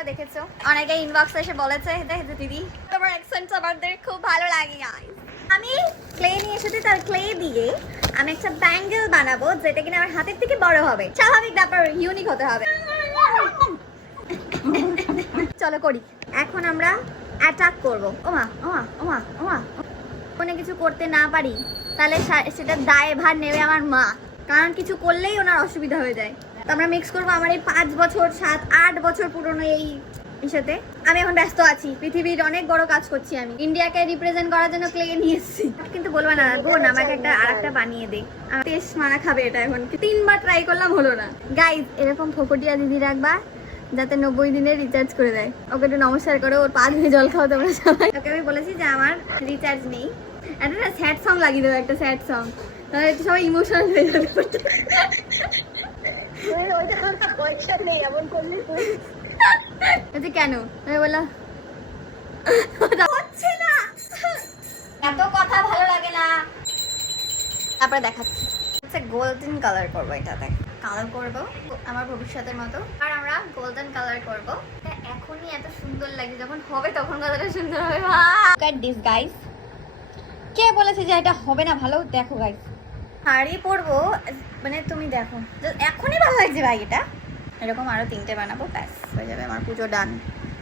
তোমরা দেখেছো, অনেকে ইনবক্সে এসে বলেছে দিদি তোমার অ্যাকসেন্ট আমাদের খুব ভালো লাগে। আমি ক্লে নিয়ে এসেছি, তার ক্লে দিয়ে আমি একটা ব্যাঙ্গেল বানাবো যেটা কিনা আমার হাতের থেকে বড় হবে। স্বাভাবিক ব্যাপার, ইউনিক হতে হবে। চলো করি। এখন আমরা অ্যাটাক করবো। ওমা ওমা ওমা ওমা, কোনো কিছু করতে না পারি তাহলে সেটা দায় ভার নেবে আমার মা, কারণ কিছু করলেই ওনার অসুবিধা হয়ে যায়। তো আমরা মিক্স করবো আমার এই 5 বছর 7-8 বছর পুরনো এই সাথে। আমি এখন ব্যস্ত আছি, পৃথিবীর অনেক বড় কাজ করছি। আমি ইন্ডিয়াকে রিপ্রেজেন্ট করার জন্য ক্লে নিয়ে এসেছি। কিন্তু বলবা না বোন আমাকে আরেকটা বানিয়ে দে, টেস্ট মারা খাবে এটা। এখন 3বার ট্রাই করলাম, হলো না। গাইজ এরকম ফকটিয়া দিদি রাখবা যাতে 90 দিনের রিচার্জ করে দেয়। ওকে একটু নমস্কার করে ওর পা ধুয়ে জল খাও তোমরা সবাই। ওকে আমি বলেছি যে আমার রিচার্জ নেই, একটা স্যাড সং লাগিয়ে দেবো, একটা স্যাড সং, তাহলে একটু সবাই ইমোশনাল হয়ে যাবে। পয়সা নেই এমন করলে কেন? আমি বললাম হচ্ছে না, এত কথা ভালো লাগে না। তারপরে দেখাচ্ছি গোল্ডেন কালার করবো, এটাতে কালার করবো আমার ভবিষ্যতের মতো। আর আমরা গোল্ডেন কালার করবো। এখনই এত সুন্দর লাগে, যখন হবে তখন কতটা সুন্দর হবে। দিস গাইস, কে বলেছে যে এটা হবে না ভালো? দেখো গাইস শাড়ি পরবো, মানে তুমি দেখো এখনই ভালো লাগছে ভাই। এটা এরকম আরো 3টে বানাবো, ব্যাস হয়ে যাবে আমার পুজো ডান।